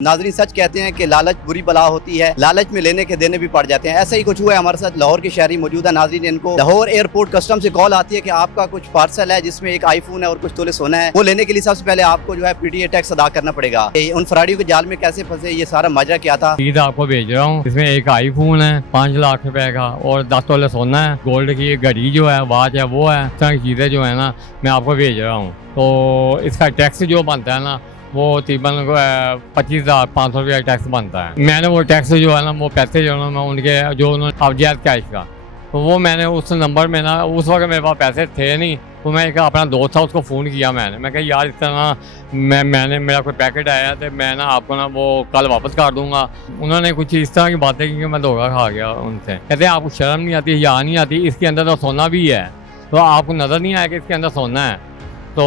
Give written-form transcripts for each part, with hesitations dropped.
नाजरीन सच कहते हैं कि लालच बुरी बला होती है, लालच में लेने के देने भी पड़ जाते हैं। ऐसा ही कुछ हुआ है हमारे साथ। लाहौर के शहरी मौजूद है। नाजरीन, इनको लाहौर एयरपोर्ट कस्टम से कॉल आती है कि आपका कुछ पार्सल है जिसमें एक आईफोन है और कुछ तोले सोना है, वो लेने के लिए सबसे पहले आपको जो है PTA टैक्स अदा करना पड़ेगा। उन फराडियों के जाल में कैसे फंसे, ये सारा माजरा क्या था। चीज आपको भेज रहा हूँ, इसमें एक आईफोन है 5 लाख रुपए का और 10 तोले सोना है, गोल्ड की घड़ी जो है, वॉच है, वो है। इस तरह की चीजें जो है ना मैं आपको भेज रहा हूँ। तो इसका टैक्स जो बनता है ना वो तकरीबन 25,500 रुपया टैक्स बनता है। मैंने वो टैक्स जो है ना वो पैसे जो है ना मैं उनके जो उन्होंने अवजैद कैश का, तो वो मैंने उस नंबर में ना उस वक्त मेरे पास पैसे थे नहीं, तो मैं एक अपना दोस्त था उसको फ़ोन किया मैं कहा यार इस तरह मैंने मेरा कोई पैकेट आया तो मैं ना आपको ना वो कल वापस कर दूंगा। उन्होंने कुछ इस तरह की बातें की कि मैं धोखा खा गया उनसे। कहते हैं आपको शर्म नहीं आती, या नहीं आती, इसके अंदर तो सोना भी है, तो आपको नज़र नहीं आया कि इसके अंदर सोना है। तो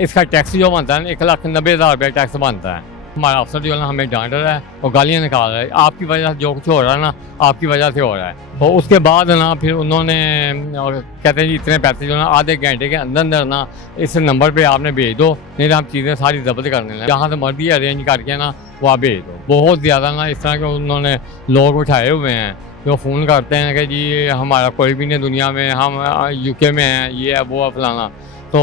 इसका टैक्स जो बनता है 1,90,000 रुपया टैक्स बनता है। हमारा अफसर जो है ना हमें डांट रहा है और गालियाँ निकाल रहा है, आपकी वजह से जो कुछ हो रहा है ना आपकी वजह से हो रहा है। तो उसके बाद ना फिर उन्होंने कहते हैं जी इतने पैसे जो है ना आधे घंटे के अंदर अंदर ना इस नंबर पे आपने भेज दो, नहीं तो हम चीज़ें सारी जब्त करने लगे। जहाँ से मर्जी अरेंज करके ना वो आप भेज दो। बहुत ज़्यादा ना इस तरह के उन्होंने लोग उठाए हुए हैं जो फ़ोन करते हैं कि जी हमारा कोई भी नहीं दुनिया में, हम UK में हैं, ये है वो है फलाना। तो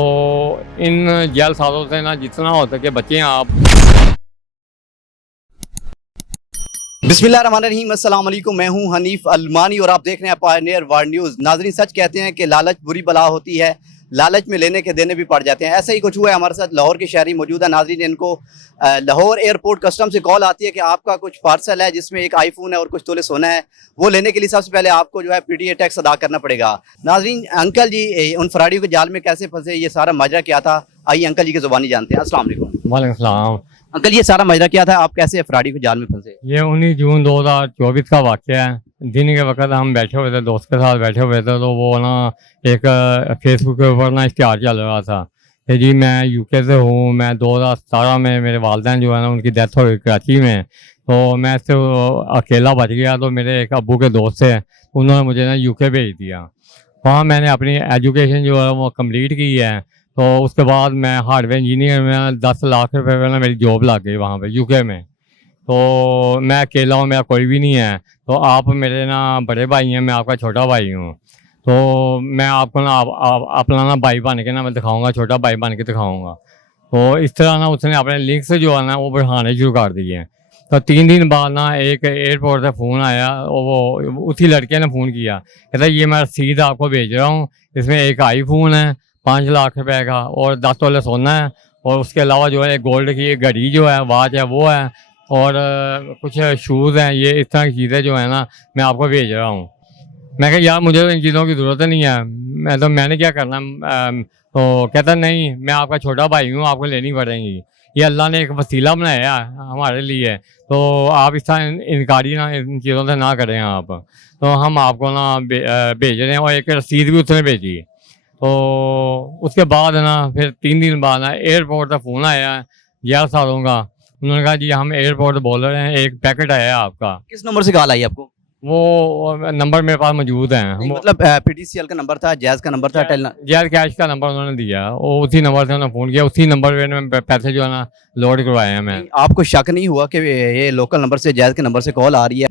इन जेल सालों से ना जितना हो सके बचें आप। बिस्मिल्लाहिर्रहमानिर्रहीम, अस्सलाम वालेकुम। मैं हूं हनीफ अलमानी और आप देख रहे हैं पायनियर वर्ल्ड न्यूज़। नाजरीन सच कहते हैं कि लालच बुरी बला होती है, लालच में लेने के देने भी पड़ जाते हैं। ऐसा ही कुछ हुआ है हमारे साथ। लाहौर के शहरी मौजूद है। नाजरीन, इनको लाहौर एयरपोर्ट कस्टम से कॉल आती है कि आपका कुछ पार्सल है जिसमें एक आईफोन है और कुछ तोले सोना है, वो लेने के लिए सबसे पहले आपको जो है PTA टैक्स अदा करना पड़ेगा। नाजरीन, अंकल जी उन फराडियों के जाल में कैसे फंसे, ये सारा माजरा क्या था, आइए अंकल जी की ज़ुबानी जानते हैं। अस्सलाम वालेकुम। वालेकुम सलाम। अंकल, ये सारा माजरा क्या था, आप कैसे फराडी के जाल में फंसे। ये 19 जून 2024 का वाक़या है। दिन के वक्त हम बैठे हुए थे, दोस्त के साथ बैठे हुए थे, तो वो ना एक फेसबुक के ऊपर ना इश्तिहार चल रहा था कि जी मैं UK से हूँ, मैं 2017 में मेरे वालिदैन जो है ना उनकी डेथ हो गई कराची में, तो मैं इससे अकेला बच गया। तो मेरे एक अब्बू के दोस्त थे, उन्होंने मुझे ना UK भेज दिया। वहाँ मैंने अपनी एजुकेशन जो है वो कम्प्लीट की है। तो उसके बाद मैं हार्डवेयर इंजीनियर में 10 लाख रुपए में ना मेरी जॉब लग गई वहाँ पे UK में। तो मैं अकेला हूँ, मेरा कोई भी नहीं है। तो आप मेरे ना बड़े भाई हैं, मैं आपका छोटा भाई हूँ। तो मैं आपको ना अपना ना भाई बन के ना मैं दिखाऊंगा, छोटा भाई बन के दिखाऊंगा। तो इस तरह ना उसने अपने लिंक से जो है ना वो बढ़ाने शुरू कर दिए। तो 3 दिन बाद ना एक एयरपोर्ट से फ़ोन आया, वो उसी लड़के ने फ़ोन किया, कहता ये मैं रसीद आपको भेज रहा हूँ, इसमें एक आईफोन है 5 लाख रुपए का और 10 तोले सोना है, और उसके अलावा जो है गोल्ड की घड़ी जो है, वॉच है, वो है, और कुछ शूज़ हैं। ये इस तरह की चीज़ें जो है ना मैं आपको भेज रहा हूँ। मैं कहा यार मुझे तो इन चीज़ों की ज़रूरत नहीं है, मैंने क्या करना। तो कहता नहीं, मैं आपका छोटा भाई हूँ, आपको लेनी पड़ेंगी। ये अल्लाह ने एक वसीला बनाया है हमारे लिए, तो आप इस तरह इनकारी ना इन चीज़ों से ना करें आप। तो हम आपको ना भेज रहे हैं, और एक रसीद भी उसने भेजी। तो उसके बाद ना फिर 3 दिन बाद ना एयरपोर्ट से फ़ोन आया है 11 सालों का। उन्होंने कहा जी हम एयरपोर्ट बोल रहे हैं, एक पैकेट आया है आपका। किस नंबर से कॉल आई आपको। वो नंबर मेरे पास मौजूद है। मतलब PTCL का नंबर था, जैज़ का नंबर था, जैद कैश का नंबर उन्होंने दिया, वो उसी नंबर से उन्होंने फ़ोन किया, उसी नंबर पे मैं पैसे जो है ना लोड करवाए हैं मैं। आपको शक नहीं हुआ कि ये लोकल नंबर से, जैज़ के नंबर से कॉल आ रही है।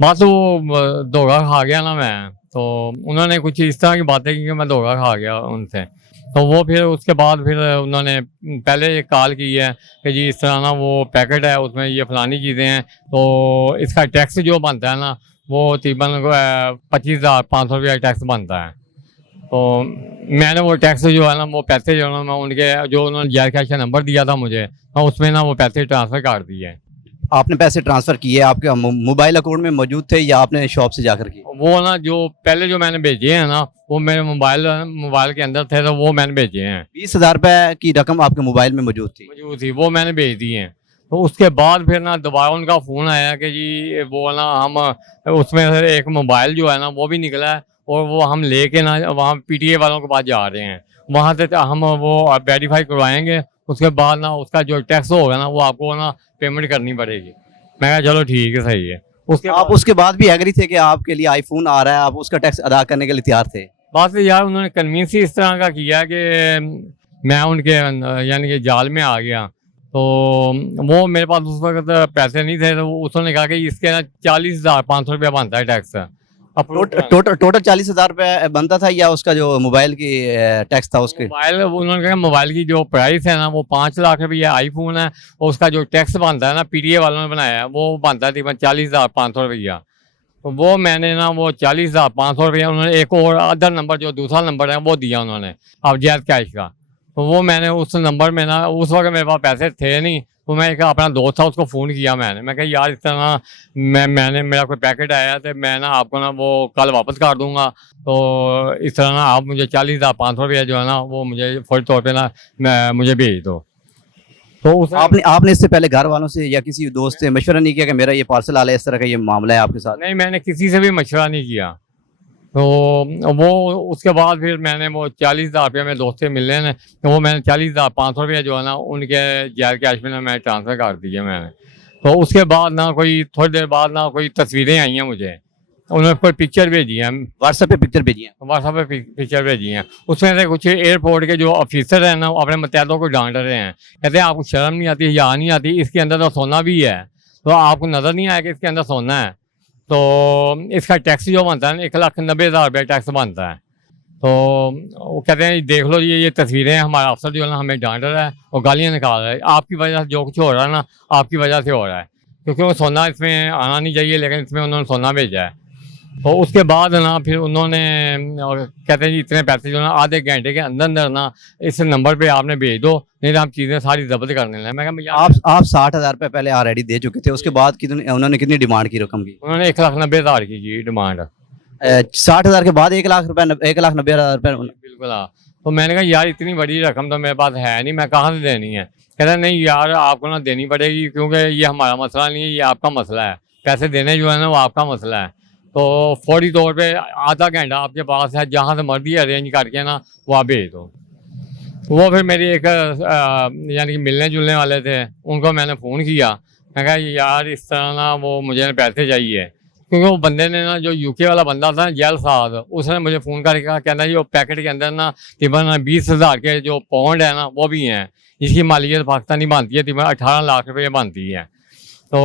बस वो धोखा खा गया ना मैं। तो उन्होंने कुछ इस तरह की बातें की कि मैं धोखा खा गया उनसे। तो वो फिर उसके बाद फिर उन्होंने पहले एक कॉल की है कि जी इस तरह ना वो पैकेट है, उसमें ये फलानी चीज़ें हैं, तो इसका टैक्स जो बनता है ना वो तकरीबन 25,500 रुपया टैक्स बनता है। तो मैंने वो टैक्स जो है ना वो पैसे जो है ना मैं उनके जो उन्होंने जैद कैश का नंबर दिया था मुझे, मैं उसमें ना वो पैसे ट्रांसफ़र कर दिए। आपने पैसे ट्रांसफ़र किए, आपके मोबाइल अकाउंट में मौजूद थे या आपने शॉप से जाकर किए। वो ना जो पहले जो मैंने भेजे हैं ना वो मेरे मोबाइल के अंदर थे, तो वो मैंने भेजे हैं। 20,000 रुपये की रकम आपके मोबाइल में मौजूद थी, वो मैंने भेज दी हैं। तो उसके बाद फिर ना दोबारा उनका फ़ोन आया कि जी वो ना हम उसमें से एक मोबाइल जो है ना वो भी निकला है, और वो हम लेके ना वहाँ PTA वालों के पास जा रहे हैं, वहाँ से हम वो वेरीफाई करवाएंगे। उसके बाद ना उसका जो टैक्स होगा ना वो आपको ना पेमेंट करनी पड़ेगी। मैं कहा चलो ठीक है, सही है। उसके बाद भी एग्री थे कि आपके लिए आईफोन आ रहा है, आप उसका टैक्स अदा करने के लिए तैयार थे। बात यार उन्होंने कन्वींस ही इस तरह का किया कि मैं उनके यानी कि जाल में आ गया। तो वो मेरे पास उस वक्त पैसे नहीं थे, तो उसने कहा कि इसके ना 40,500 रुपया बनता है टैक्स। अब टोटल 40,000 रुपये बनता था, या उसका जो मोबाइल की टैक्स था उसके? मोबाइल, उन्होंने कहा मोबाइल की जो प्राइस है ना वो 5 लाख रुपया आईफोन है, और उसका जो टैक्स बनता है ना पीटीए वालों ने बनाया है वो बनता है तकरीबन 40,500 रुपया। तो वो मैंने ना वो 40,500 रुपया, उन्होंने एक और अदर नंबर जो दूसरा नंबर है वो दिया उन्होंने अब जैद कैश का। तो वो मैंने उस नंबर में ना, उस वक्त मेरे पास पैसे थे नहीं, तो मैं एक अपना दोस्त था उसको फ़ोन किया मैं कहा यार इस तरह ना मैंने मेरा कोई पैकेट आया तो मैं ना आपको ना वो कल वापस कर दूंगा, तो इस तरह ना आप मुझे 40,500 रुपया जो है ना वो मुझे फौरी तौर पे ना मुझे भेज दो। तो उस आपने इससे पहले घर वालों से या किसी दोस्त से मशवरा नहीं किया कि मेरा ये पार्सल आ रहा है, इस तरह का ये मामला है आपके साथ? नहीं, मैंने किसी से भी मशवरा नहीं किया। तो वो उसके बाद फिर मैंने वो 40,000 रुपया मेरे दोस्त से मिलने ने, तो वो मैंने 40,500 रुपया जो है ना उनके जायर कैश में ना मैं ट्रांसफ़र कर दिए मैंने। तो उसके बाद ना कोई थोड़ी देर बाद ना कोई तस्वीरें आई हैं मुझे, उन्होंने कोई पिक्चर भेजी है, व्हाट्सएप पे पिक्चर भेजी है? व्हाट्सएप पे पिक्चर भेजी हैं। उसमें से कुछ एयरपोर्ट के जो ऑफिसर हैं ना वो अपने मुतहदों को डांट रहे हैं, कहते हैं आपको शर्म नहीं आती, या नहीं आती, इसके अंदर तो सोना भी है, तो आपको नज़र नहीं आया कि इसके अंदर सोना है। तो इसका टैक्स जो बनता है ना 1,90,000 रुपया टैक्स बनता है। तो वो कहते हैं देख लो ये तस्वीरें, हमारा अफसर जो है ना हमें डांट रहा है और गालियाँ निकाल रहा है, आपकी वजह से जो कुछ हो रहा है ना आपकी वजह से हो रहा है, क्योंकि वो सोना इसमें आना नहीं चाहिए लेकिन इसमें उन्होंने सोना भेजा है। तो उसके बाद ना फिर उन्होंने और कहते हैं जी इतने पैसे जो ना आधे घंटे के अंदर अंदर ना इस नंबर पे आपने भेज दो, नहीं तो हम चीज़ें सारी जब्त करने लगे। मैं कहा भैया आप 60,000 रुपये पहले ऑलरेडी दे चुके थे, उसके बाद कितने उन्होंने कितनी डिमांड की रकम की? उन्होंने 1,90,000 की डिमांड। 60,000 के बाद 1,00,000 रुपये, 1,90,000 रुपये? बिल्कुल हाँ। तो मैंने कहा यार इतनी बड़ी रकम तो मेरे पास है नहीं, मैं कहाँ से देनी है? कहता नहीं यार आपको ना देनी पड़ेगी, क्योंकि ये हमारा मसला नहीं है, ये आपका मसला है, पैसे देने जो है ना वो आपका मसला है। तो फौरी तौर पे आधा घंटा आपके पास है, जहाँ से मर्जी अरेंज करके ना वो आप भेज दो। वो फिर मेरी एक यानी कि मिलने जुलने वाले थे, उनको मैंने फ़ोन किया, मैं कहा यार इस तरह ना वो मुझे पैसे चाहिए, क्योंकि वो बंदे ने ना जो यूके वाला बंदा था जैल साहब, उसने मुझे फ़ोन करके कहा, कहना जी वो पैकेट के अंदर ना तकरीबन 20,000 के जो पाउंड है ना वो भी हैं, इसकी मालियत पाकिस्तानी बनती है तकरीबन 18 लाख रुपये बनती है। तो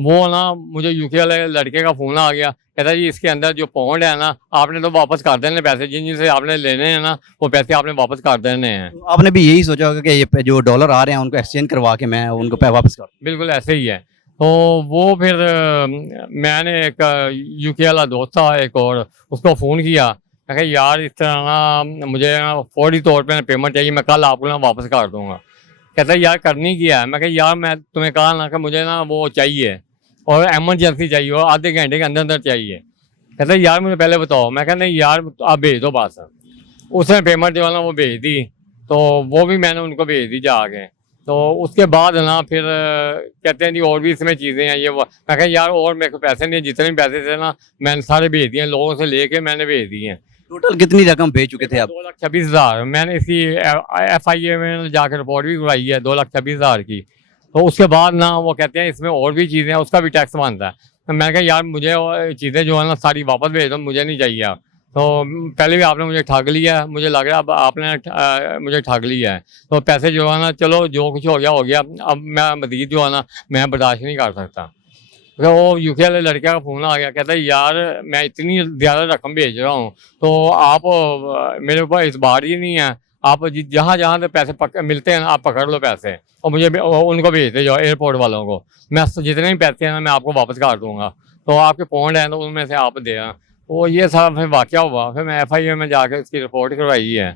वो ना मुझे यूके वाले लड़के का फ़ोन आ गया, कहता जी इसके अंदर जो पाउंड है ना आपने तो वापस कर देने पैसे, जिन जिनसे आपने लेने हैं ना वो पैसे आपने वापस कर देने हैं। तो आपने भी यही सोचा होगा कि ये जो डॉलर आ रहे हैं उनको एक्सचेंज करवा के मैं उनको पैसे वापस कर? बिल्कुल ऐसे ही है। तो वो फिर मैंने एक यूके वाला दोस्त था एक और, उसको फ़ोन किया, मैं कहा यार इस तरह ना मुझे ना फौरी तौर पे ना पेमेंट चाहिए, मैं कल आपको ना वापस कर दूँगा। कहता है यार करनी क्या है? मैं कहा यार मैं तुम्हें कहा ना कि मुझे ना वो चाहिए और एमरजेंसी चाहिए और आधे घंटे के अंदर अंदर चाहिए। कहता है यार मुझे पहले बताओ। मैं कहा नहीं यार आप भेज दो बस। उसने पेमेंट जो है ना वो भेज दी, तो वो भी मैंने उनको भेज दी जाके। तो उसके बाद ना फिर कहते हैं जी और भी इसमें चीज़ें हैं ये वो। मैं कहा यार और मेरे को पैसे नहीं, जितने भी पैसे थे ना मैंने सारे भेज दिए, लोगों से लेके मैंने भेज दिए हैं। टोटल कितनी रकम भेज चुके थे आप? 2,26,000 मैंने इसकी FIA में जाकर रिपोर्ट भी करवाई है, 2,26,000 की। तो उसके बाद ना वो कहते हैं इसमें और भी चीज़ें हैं, उसका भी टैक्स बनता है। तो मैंने कहा यार मुझे चीज़ें जो है ना सारी वापस भेज दो, मुझे नहीं चाहिए आप। तो पहले भी आपने मुझे ठग लिया है, मुझे लग रहा है अब आपने मुझे ठग लिया है। तो पैसे जो है ना चलो जो कुछ हो गया, अब मैं मज़ीद जो है ना मैं बर्दाश्त नहीं कर सकता। तो वो यूके वाले लड़के का फ़ोन आ गया, कहता है यार मैं इतनी ज़्यादा रकम भेज रहा हूँ, तो आप मेरे ऊपर इस बार ही नहीं है, आप जहाँ जहाँ से पैसे मिलते हैं ना आप पकड़ लो पैसे और मुझे उनको भेज दे जाओ एयरपोर्ट वालों को, मैं जितने भी पैसे हैं ना मैं आपको वापस कर दूँगा। तो आपके पौंड हैं तो उनमें से आप दे। तो ये सारा फिर वाक़या हुआ, फिर मैं FIA में जाकर उसकी रिपोर्ट करवाई है।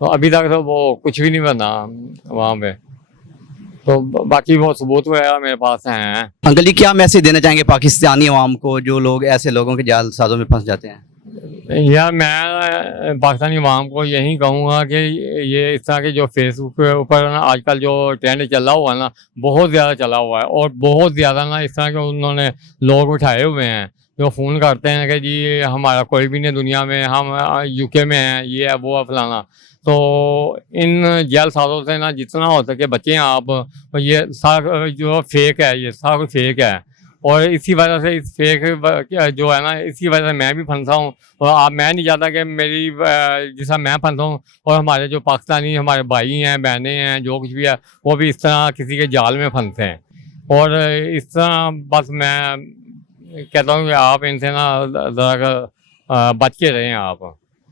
तो अभी तक तो वो कुछ भी नहीं बना वहाँ पे। तो बाकी वो सबूत वगैरह मेरे पास हैं। अंकल जी क्या मैसेज देना चाहेंगे पाकिस्तानी अवाम को जो लोग ऐसे लोगों के जालसाजों में फंस जाते हैं? यार मैं पाकिस्तानी अवाम को यही कहूँगा कि ये इस तरह के जो फेसबुक के ऊपर ना आजकल जो ट्रेंड चला हुआ है ना बहुत ज़्यादा चला हुआ है, और बहुत ज़्यादा ना इस तरह के उन्होंने लोग उठाए हुए हैं जो फ़ोन करते हैं कि जी हमारा कोई भी नहीं दुनिया में, हम UK में हैं, ये है वो है फलाना। तो इन जेल साजों से ना जितना हो सके बचें आप। ये सारा जो फेक है, ये सारा कुछ फेक है। और इसी वजह से इस फेक जो है ना, इसी वजह से मैं भी फंसा हूँ। और आप, मैं नहीं चाहता कि मेरी जैसा मैं फंसा हूँ और हमारे जो पाकिस्तानी हमारे भाई हैं, बहनें हैं, जो कुछ भी है, वो भी इस तरह किसी के जाल में फंसते हैं। और इस तरह बस मैं कहता हूँ कि आप इनसे ना ज़रा बच के रहें आप।